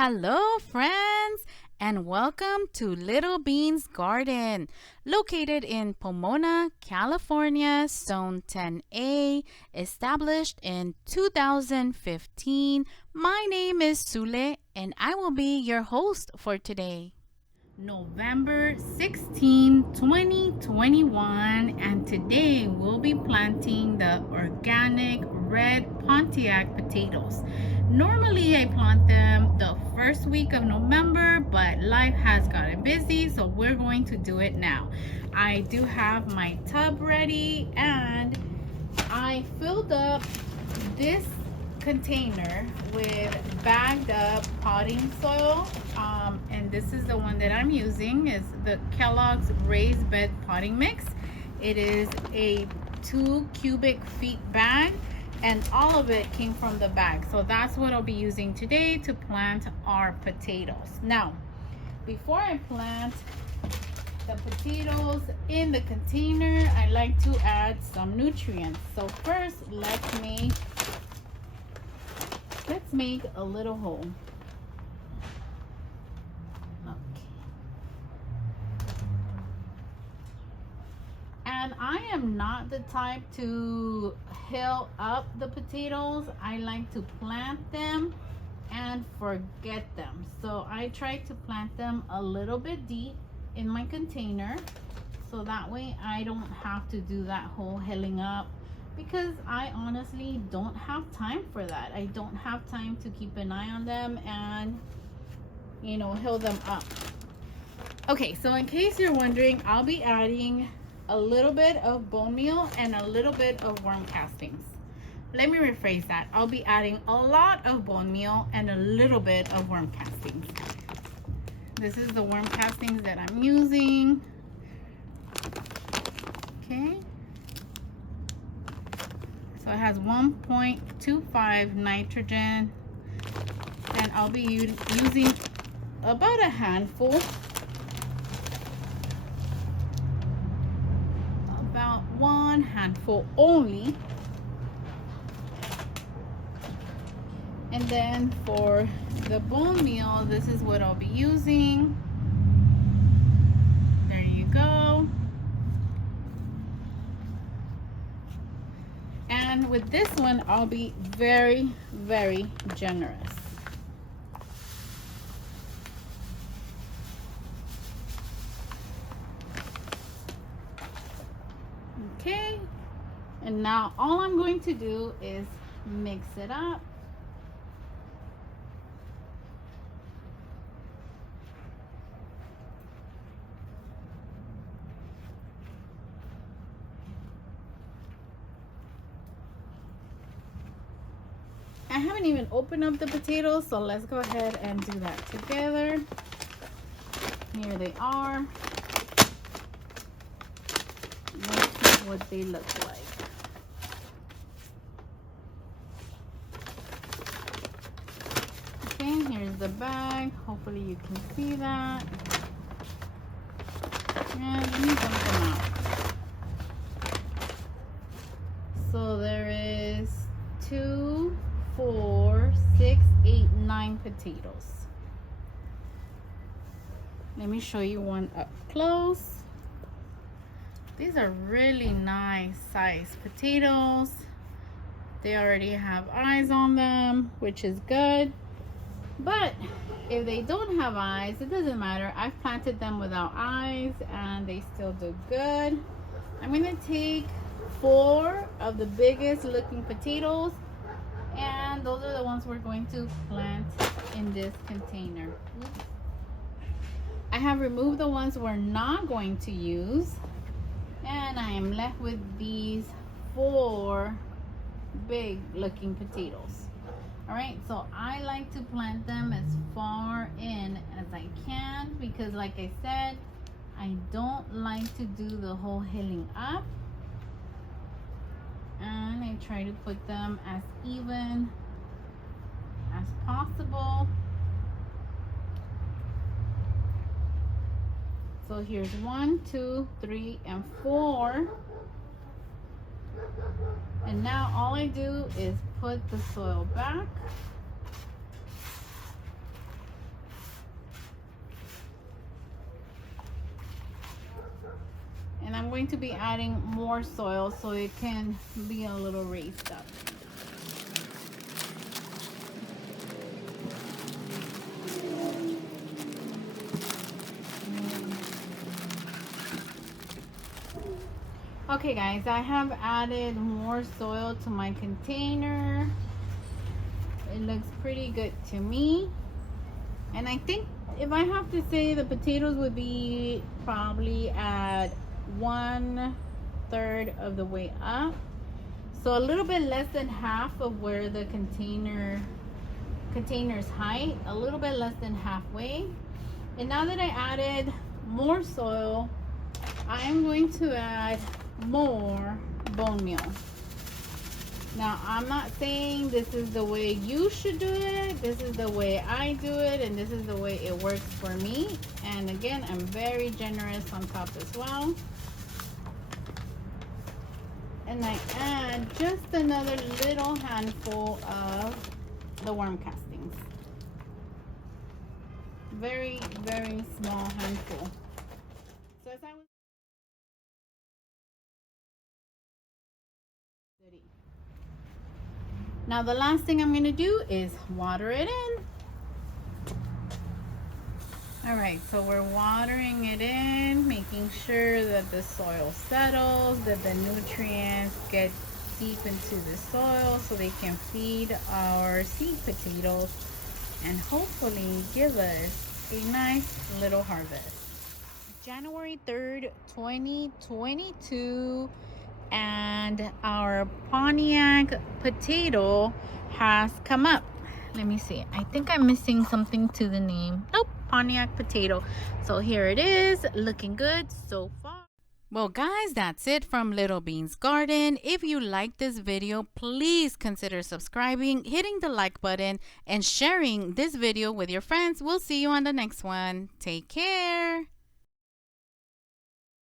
Hello, friends, and welcome to Little Bean's Garden, located in Pomona, California, Zone 10A, established in 2015. My name is Sule, and I will be your host for today. November 16, 2021, and today we'll be planting the organic red Pontiac potatoes. Normally I plant them the first week of November, but life has gotten busy, so we're going to do it now. I do have my tub ready, and I filled up this container with bagged up potting soil, and this is the one that I'm using. Is the Kellogg's raised bed potting mix. It is a 2 cubic feet bag, and all of it came from the bag, so that's what I'll be using today to plant our potatoes. Now, before I plant the potatoes in the container, I like to add some nutrients. So first, let's make a little hole. Okay. And I am not the type to hill up the potatoes. I like to plant them and forget them. So I try to plant them a little bit deep in my container, so that way I don't have to do that whole hilling up, because I honestly don't have time for that. I don't have time to keep an eye on them and hill them up. Okay, so in case you're wondering, I'll be adding a little bit of bone meal and a little bit of worm castings. Let me rephrase that. I'll be adding a lot of bone meal and a little bit of worm castings. This is the worm castings that I'm using. Okay. So it has 1.25 nitrogen, and I'll be using about a handful. About one handful only. And then for the bone meal, this is what I'll be using. There you go. And with this one, I'll be very, very generous. Okay. And now all I'm going to do is mix it up. I haven't even opened up the potatoes, so let's go ahead and do that together. Here they are. Let's see what they look like. Okay, here's the bag. Hopefully you can see that. And let me dump them out. So there is 2, 4, 6, 8, 9 potatoes. Let me show you one up close. These are really nice sized potatoes. They already have eyes on them, which is good. But if they don't have eyes, it doesn't matter. I've planted them without eyes and they still do good. I'm gonna take 4 of the biggest looking potatoes, and those are the ones we're going to plant in this container. I have removed the ones we're not going to use, and I am left with these 4 big looking potatoes. All right, so I like to plant them as far in as I can, because like I said, I don't like to do the whole hilling up. And I try to put them as even as possible. So here's 1, 2, 3, and 4. And now all I do is put the soil back. going to be adding more soil so it can be a little raised up. Okay guys, I have added more soil to my container. It looks pretty good to me. And I think if I have to say, the potatoes would be probably at 1/3 of the way up. So a little bit less than half of where the container's height, a little bit less than halfway. And now that I added more soil, I am going to add more bone meal. Now, I'm not saying this is the way you should do it. This is the way I do it, and this is the way it works for me. And again, I'm very generous on top as well. And I add just another little handful of the worm castings. Very, very small handful. So as I was now, the last thing I'm going to do is water it in. All right, so we're watering it in, making sure that the soil settles, that the nutrients get deep into the soil so they can feed our seed potatoes and hopefully give us a nice little harvest. January 3rd, 2022. And our Pontiac potato has come up. Let me see. I think I'm missing something to the name. Nope, Pontiac potato. So here it is, looking good so far. Well guys, that's it from Little Beans Garden. If you like this video, please consider subscribing, hitting the like button, and sharing this video with your friends. We'll see you on the next one. Take care.